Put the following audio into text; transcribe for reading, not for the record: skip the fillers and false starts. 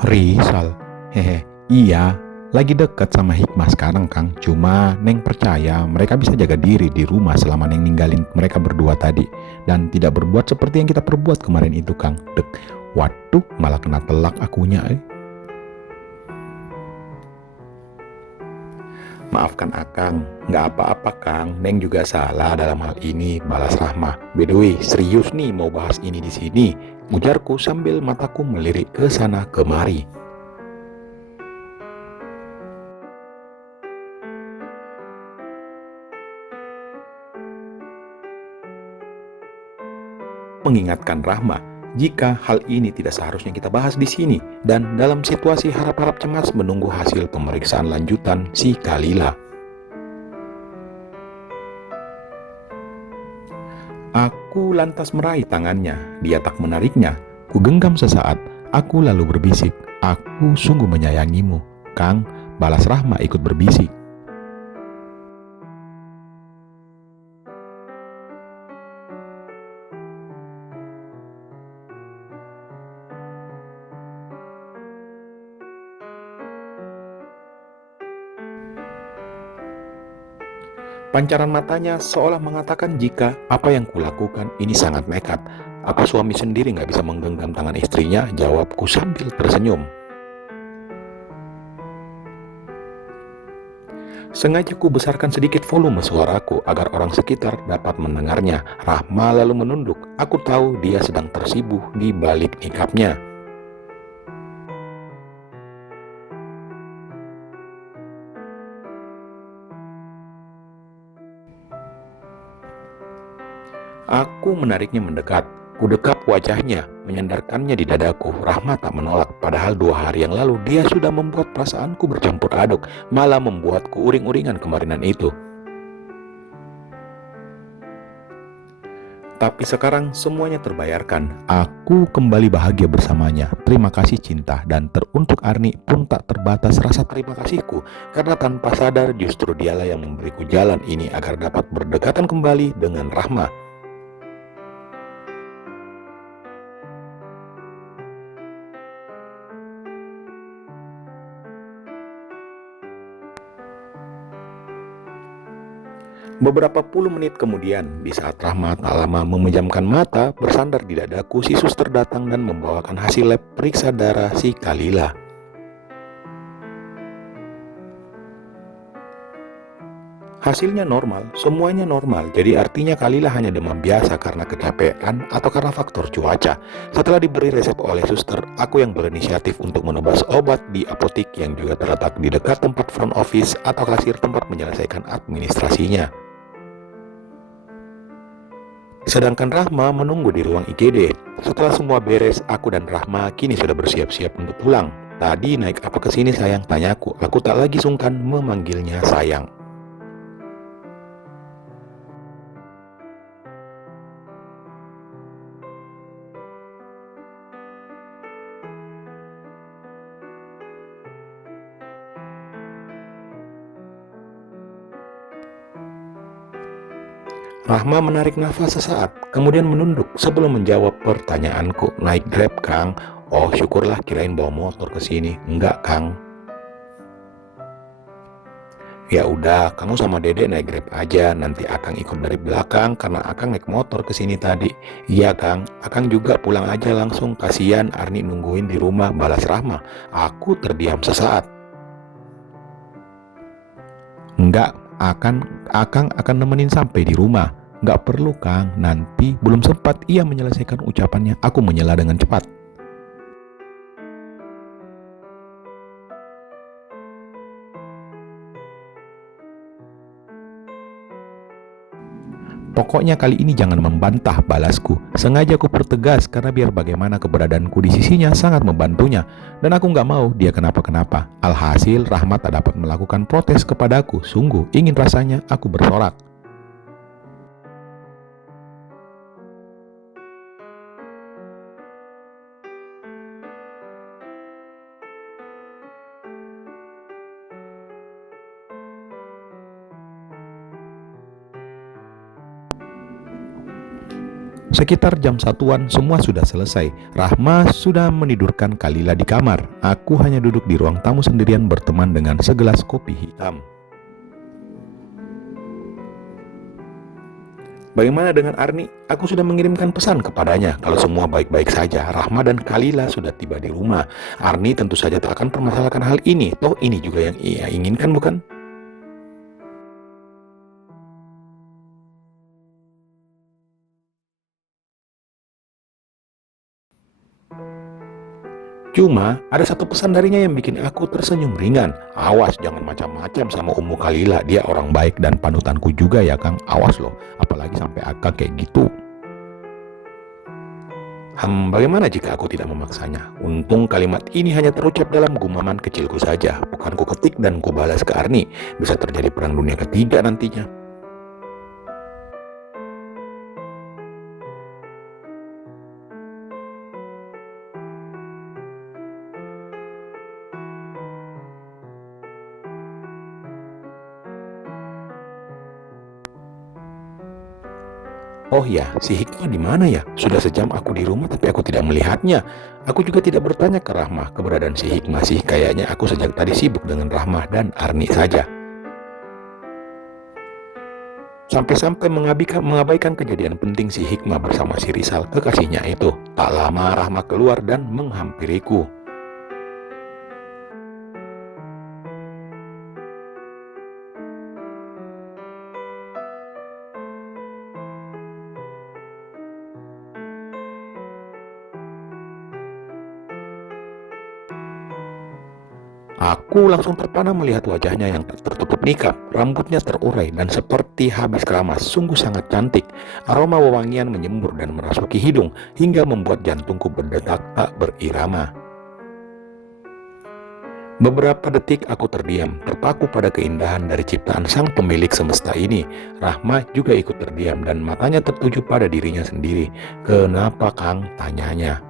Rizal, hehe, iya, lagi deket sama Hikmah sekarang Kang. Cuma Neng percaya mereka bisa jaga diri di rumah selama Neng ninggalin mereka berdua tadi. Dan tidak berbuat seperti yang kita perbuat kemarin itu Kang. Waduh, malah kena telak akunya. Maafkan Akang, nggak apa-apa Kang. Neng juga salah dalam hal ini, balas Rahma. By the way, serius nih mau bahas ini di sini. Ujarku sambil mataku melirik ke sana kemari. Mengingatkan Rahma jika hal ini tidak seharusnya kita bahas di sini dan dalam situasi harap-harap cemas menunggu hasil pemeriksaan lanjutan si Kalila. Aku lantas meraih tangannya, dia tak menariknya. Ku genggam sesaat, aku lalu berbisik, aku sungguh menyayangimu. Kang, balas Rahma ikut berbisik. Pancaran matanya seolah mengatakan jika apa yang kulakukan ini sangat nekat. Apa suami sendiri nggak bisa menggenggam tangan istrinya? Jawabku sambil tersenyum. Sengaja ku besarkan sedikit volume suaraku agar orang sekitar dapat mendengarnya. Rahma lalu menunduk. Aku tahu dia sedang tersibuh di balik nikapnya. Aku menariknya mendekat. Ku dekap wajahnya, menyandarkannya di dadaku. Rahma tak menolak, padahal 2 hari yang lalu dia sudah membuat perasaanku bercampur aduk, malah membuatku uring-uringan kemarinan itu. Tapi sekarang semuanya terbayarkan. Aku kembali bahagia bersamanya. Terima kasih cinta, dan teruntuk Arni pun tak terbatas rasa terima kasihku. Karena tanpa sadar justru dialah yang memberiku jalan ini agar dapat berdekatan kembali dengan Rahma. Beberapa puluh menit kemudian, di saat Rahma tak lama memejamkan mata, bersandar di dadaku, si suster datang dan membawakan hasil lab periksa darah si Kalila. Hasilnya normal, semuanya normal. Jadi artinya Kalila hanya demam biasa karena kecapean atau karena faktor cuaca. Setelah diberi resep oleh suster, aku yang berinisiatif untuk menebas obat di apotik yang juga terletak di dekat tempat front office atau kasir tempat menyelesaikan administrasinya. Sedangkan Rahma menunggu di ruang IGD. Setelah semua beres, aku dan Rahma kini sudah bersiap-siap untuk pulang. Tadi naik apa ke sini sayang, tanyaku. Aku tak lagi sungkan memanggilnya sayang. Rahma menarik nafas sesaat, kemudian menunduk sebelum menjawab pertanyaanku. Naik Grab, Kang. Oh, syukurlah, kirain bawa motor ke sini. Enggak, Kang. Ya udah, kamu sama Dede naik Grab aja. Nanti Akang ikut dari belakang karena Akang naik motor ke sini tadi. Iya, Kang. Akang juga pulang aja langsung. Kasihan Arni nungguin di rumah, balas Rahma. Aku terdiam sesaat. Enggak, Akang akan nemenin sampai di rumah. Enggak perlu, Kang. Nanti belum sempat ia menyelesaikan ucapannya. Aku menyela dengan cepat. Pokoknya kali ini jangan membantah, balasku. Sengaja aku pertegas karena biar bagaimana keberadaanku di sisinya sangat membantunya. Dan aku nggak mau dia kenapa-kenapa. Alhasil Rahmat tak dapat melakukan protes kepadaku. Sungguh ingin rasanya aku bersorak. Sekitar jam 1-an semua sudah selesai. Rahma sudah menidurkan Kalila di kamar. Aku hanya duduk di ruang tamu sendirian berteman dengan segelas kopi hitam. Bagaimana dengan Arni? Aku sudah mengirimkan pesan kepadanya. Kalau semua baik-baik saja, Rahma dan Kalila sudah tiba di rumah. Arni tentu saja tak akan permasalahkan hal ini. Toh ini juga yang ia inginkan, bukan? Cuma ada satu pesan darinya yang bikin aku tersenyum ringan. Awas jangan macam-macam sama Ummu Kalila. Dia orang baik dan panutanku juga ya Kang. Awas loh, apalagi sampai akak kayak gitu. Bagaimana jika aku tidak memaksanya? Untung kalimat ini hanya terucap dalam gumaman kecilku saja. Bukan ku ketik dan ku balas ke Arni. Bisa terjadi perang dunia ketiga nantinya. Oh ya, si Hikmah di mana ya? Sudah sejam aku di rumah tapi aku tidak melihatnya. Aku juga tidak bertanya ke Rahmah keberadaan si Hikmah sih. Kayaknya aku sejak tadi sibuk dengan Rahmah dan Arni saja. Sampai-sampai mengabaikan kejadian penting si Hikmah bersama si Rizal kekasihnya itu. Tak lama Rahmah keluar dan menghampiriku. Aku langsung terpana melihat wajahnya yang tertutup nikab, rambutnya terurai dan seperti habis keramas, sungguh sangat cantik. Aroma wewangian menyembur dan merasuki hidung hingga membuat jantungku berdetak tak berirama. Beberapa detik aku terdiam, terpaku pada keindahan dari ciptaan sang pemilik semesta ini. Rahma juga ikut terdiam dan matanya tertuju pada dirinya sendiri. "Kenapa Kang?" tanyanya.